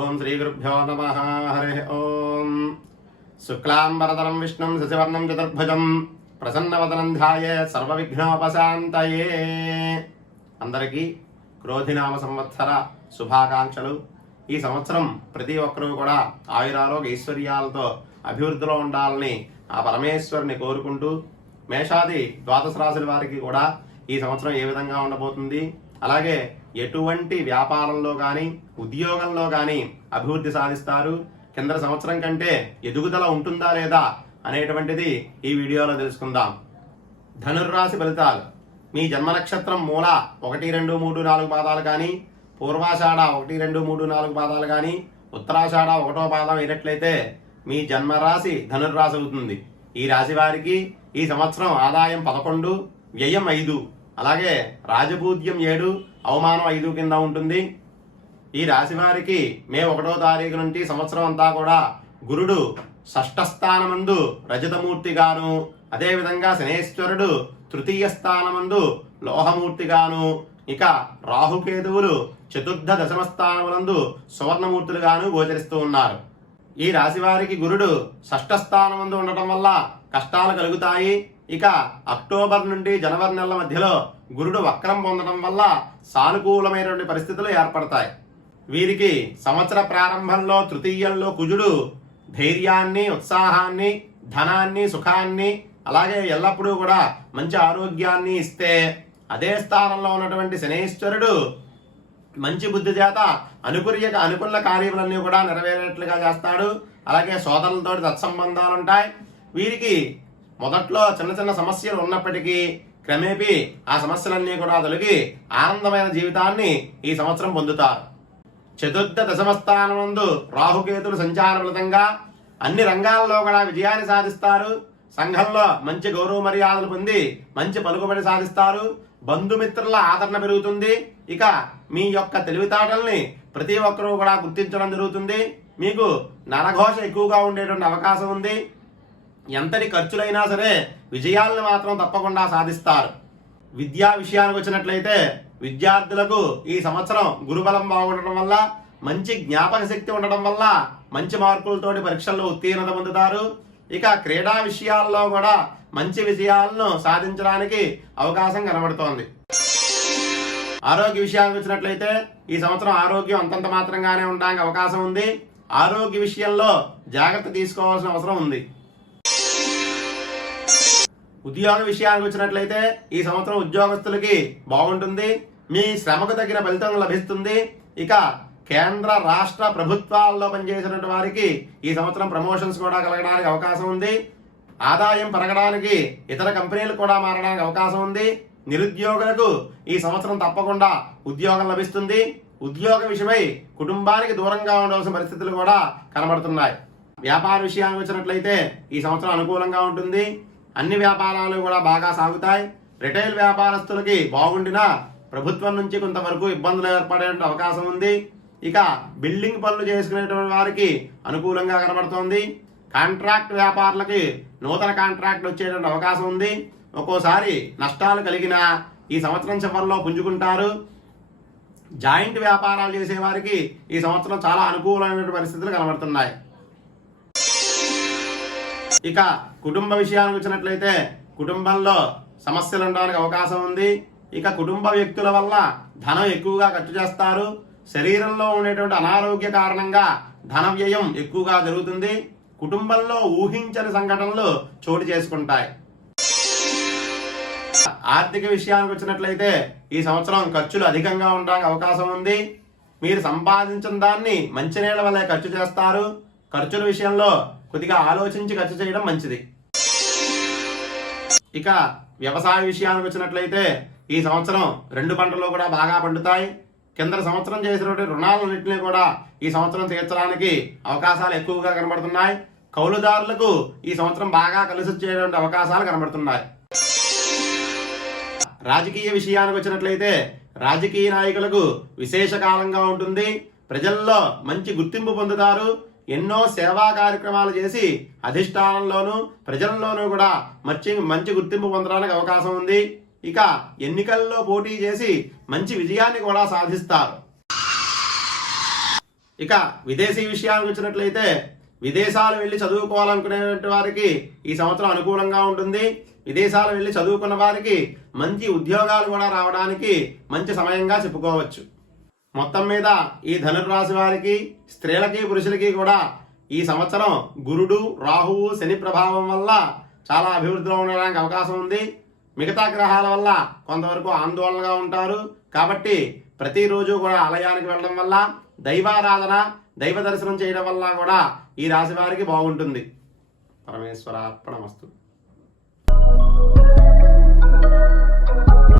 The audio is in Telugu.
ఓం శ్రీ గురుభ్యో నమః. హరి ఓం. శుక్లాంబరధరం విష్ణుం శశివర్ణం చతుర్భుజం ప్రసన్నవదనం ధ్యాయేత్ సర్వవిఘ్నోపశాంతయే. అందరికీ క్రోధినామ సంవత్సర శుభాకాంక్షలు. ఈ సంవత్సరం ప్రతి ఒక్కరూ కూడా ఆయురారోగ్య ఐశ్వర్యాలతో అభివృద్ధిలో ఉండాలని ఆ పరమేశ్వరుని కోరుకుంటూ, మేషాది ద్వాదశ రాశుల వారికి కూడా ఈ సంవత్సరం ఏ విధంగా ఉండబోతుంది, అలాగే ఎటువంటి వ్యాపారంలో కానీ ఉద్యోగంలో కానీ అభివృద్ధి సాధిస్తారు, కింద సంవత్సరం కంటే ఎదుగుదల ఉంటుందా లేదా అనేటువంటిది ఈ వీడియోలో తెలుసుకుందాం. ధనుర్రాశి ఫలితాలు. మీ జన్మ నక్షత్రం మూల 1, 2, 3, 4 పాదాలు కానీ, పూర్వాషాఢ 1, 2, 3, 4 పాదాలు కానీ, ఉత్తరాషాఢ 1వ పాదం అయినట్లయితే మీ జన్మరాశి ధనుర్రాశి అవుతుంది. ఈ రాశి వారికి ఈ సంవత్సరం ఆదాయం 11, వ్యయం 5, అలాగే రాజపూజ్యం 7, అవమానం 5 కింద ఉంటుంది. ఈ రాశి వారికి మే 1వ తారీఖు నుంచి సంవత్సరం అంతా కూడా గురుడు షష్ఠ స్థానమందు రజతమూర్తిగాను, అదేవిధంగా శనేశ్వరుడు తృతీయ స్థానమందు లోహమూర్తిగాను, ఇక రాహుకేతువులు చతుర్థ దశమ స్థానములందు సువర్ణమూర్తులుగాను గోచరిస్తూ ఉన్నారు. ఈ రాశి వారికి గురుడు షష్ఠ స్థానమందు ఉండటం వల్ల కష్టాలు కలుగుతాయి. ఇక అక్టోబర్ నుండి జనవరి నెలల మధ్యలో గురుడు వక్రం పొందడం వల్ల సానుకూలమైనటువంటి పరిస్థితులు ఏర్పడతాయి. వీరికి సంవత్సర ప్రారంభంలో తృతీయంలో కుజుడు ధైర్యాన్ని, ఉత్సాహాన్ని, ధనాన్ని, సుఖాన్ని, అలాగే ఎల్లప్పుడూ కూడా మంచి ఆరోగ్యాన్ని ఇస్తే, అదే స్థానంలో ఉన్నటువంటి శనేశ్వరుడు మంచి బుద్ధి చేత అనుకూల కార్యములన్నీ కూడా నెరవేరేట్లుగా చేస్తాడు. అలాగే సోదరులతో సత్సంబంధాలు ఉంటాయి. వీరికి మొదట్లో చిన్న చిన్న సమస్యలు ఉన్నప్పటికీ క్రమేపీ ఆ సమస్యలన్నీ కూడా తొలగి ఆనందమైన జీవితాన్ని ఈ సంవత్సరం పొందుతారు. చతుర్థ దశమ స్థానమందు రాహుకేతులు సంచార ఫలితంగా అన్ని రంగాల్లో కూడా విజయాన్ని సాధిస్తారు. సంఘంలో మంచి గౌరవ మర్యాదలు పొంది మంచి పలుకుబడి సాధిస్తారు. బంధుమిత్రుల ఆదరణ పెరుగుతుంది. ఇక మీ యొక్క తెలివితేటల్ని ప్రతి ఒక్కరూ కూడా గుర్తించడం జరుగుతుంది. మీకు నరఘోష ఎక్కువగా ఉండేటువంటి అవకాశం ఉంది. ఎంతటి ఖర్చులైనా సరే విజయాలను మాత్రం తప్పకుండా సాధిస్తారు. విద్యా విషయానికి వచ్చినట్లయితే విద్యార్థులకు ఈ సంవత్సరం గురుబలం బాగుండటం వల్ల, మంచి జ్ఞాపక శక్తి ఉండడం వల్ల మంచి మార్కులతోటి పరీక్షల్లో ఉత్తీర్ణత పొందుతారు. ఇక క్రీడా విషయాల్లో కూడా మంచి విజయాలను సాధించడానికి అవకాశం కనబడుతోంది. ఆరోగ్య విషయానికి వచ్చినట్లయితే ఈ సంవత్సరం ఆరోగ్యం అంతంత మాత్రంగానే ఉండడానికి అవకాశం ఉంది. ఆరోగ్య విషయంలో జాగ్రత్త తీసుకోవాల్సిన అవసరం ఉంది. ఉద్యోగ విషయానికి వచ్చినట్లయితే ఈ సంవత్సరం ఉద్యోగస్తులకి బాగుంటుంది. మీ శ్రమకు తగిన ఫలితం లభిస్తుంది. ఇక కేంద్ర రాష్ట్ర ప్రభుత్వాల్లో పనిచేసినటువంటి వారికి ఈ సంవత్సరం ప్రమోషన్స్ కూడా కలగడానికి అవకాశం ఉంది. ఆదాయం పెరగడానికి ఇతర కంపెనీలు కూడా మారడానికి అవకాశం ఉంది. నిరుద్యోగులకు ఈ సంవత్సరం తప్పకుండా ఉద్యోగం లభిస్తుంది. ఉద్యోగ విషయమై కుటుంబానికి దూరంగా ఉండవలసిన పరిస్థితులు కూడా కనబడుతున్నాయి. వ్యాపార విషయానికి వచ్చినట్లయితే ఈ సంవత్సరం అనుకూలంగా ఉంటుంది. అన్ని వ్యాపారాలు కూడా బాగా సాగుతాయి. రిటైల్ వ్యాపారస్తులకి బాగుండినా ప్రభుత్వం నుంచి కొంతవరకు ఇబ్బందులు ఏర్పడే అవకాశం ఉంది. ఇక బిల్డింగ్ పనులు చేసుకునేటువంటి వారికి అనుకూలంగా కనబడుతోంది. కాంట్రాక్ట్ వ్యాపారులకి నూతన కాంట్రాక్ట్ వచ్చేటువంటి అవకాశం ఉంది. ఒక్కోసారి నష్టాలు కలిగినా ఈ సంవత్సరం చివరిలో పుంజుకుంటారు. జాయింట్ వ్యాపారాలు చేసే వారికి ఈ సంవత్సరం చాలా అనుకూలమైన పరిస్థితులు కనబడుతున్నాయి. ఇక కుటుంబ విషయానికి వచ్చినట్లయితే కుటుంబంలో సమస్యలు ఉండడానికి అవకాశం ఉంది. ఇక కుటుంబ వ్యక్తుల వల్ల ధనం ఎక్కువగా ఖర్చు చేస్తారు. శరీరంలో ఉండేటువంటి అనారోగ్య కారణంగా ధన వ్యయం ఎక్కువగా జరుగుతుంది. కుటుంబంలో ఊహించని సంఘటనలు చోటు చేసుకుంటాయి. ఆర్థిక విషయానికి వచ్చినట్లయితే ఈ సంవత్సరం ఖర్చులు అధికంగా ఉండడానికి అవకాశం ఉంది. మీరు సంపాదించిన దాన్ని మంచినీళ్ళ వల్లే ఖర్చు చేస్తారు. ఖర్చుల విషయంలో కొద్దిగా ఆలోచించి ఖర్చు చేయడం మంచిది. ఇక వ్యవసాయ విషయానికి వచ్చినట్లయితే ఈ సంవత్సరం 2 పంటలు కూడా బాగా పండుతాయి. కింద సంవత్సరం చేసినటువంటి రుణాలన్నింటినీ కూడా ఈ సంవత్సరం తీర్చడానికి అవకాశాలు ఎక్కువగా కనబడుతున్నాయి. కౌలుదారులకు ఈ సంవత్సరం బాగా కలిసి వచ్చేటువంటి అవకాశాలు కనబడుతున్నాయి. రాజకీయ విషయానికి వచ్చినట్లయితే రాజకీయ నాయకులకు విశేష కాలంగా ఉంటుంది. ప్రజల్లో మంచి గుర్తింపు పొందుతారు. ఎన్నో సేవా కార్యక్రమాలు చేసి అధిష్టానంలోనూ ప్రజల్లోనూ కూడా మంచి గుర్తింపు పొందడానికి అవకాశం ఉంది. ఇక ఎన్నికల్లో పోటీ చేసి మంచి విజయాన్ని కూడా సాధిస్తారు. ఇక విదేశీ విషయానికి వచ్చినట్లయితే విదేశాలు వెళ్ళి చదువుకోవాలనుకునే వారికి ఈ సంవత్సరం అనుకూలంగా ఉంటుంది. విదేశాలు వెళ్ళి చదువుకున్న వారికి మంచి ఉద్యోగాలు కూడా రావడానికి మంచి సమయంగా చెప్పుకోవచ్చు. మొత్తం మీద ఈ ధనుర్రాశి వారికి స్త్రీలకి పురుషులకి కూడా ఈ సంవత్సరం గురుడు రాహువు శని ప్రభావం వల్ల చాలా అభివృద్ధిలో ఉండడానికి అవకాశం ఉంది. మిగతా గ్రహాల వల్ల కొంతవరకు ఆందోళనగా ఉంటారు. కాబట్టి ప్రతిరోజు కూడా ఆలయానికి వెళ్ళడం వల్ల దైవారాధన దైవ దర్శనం చేయడం వల్ల కూడా ఈ రాశి వారికి బాగుంటుంది. పరమేశ్వరార్పణమస్తు.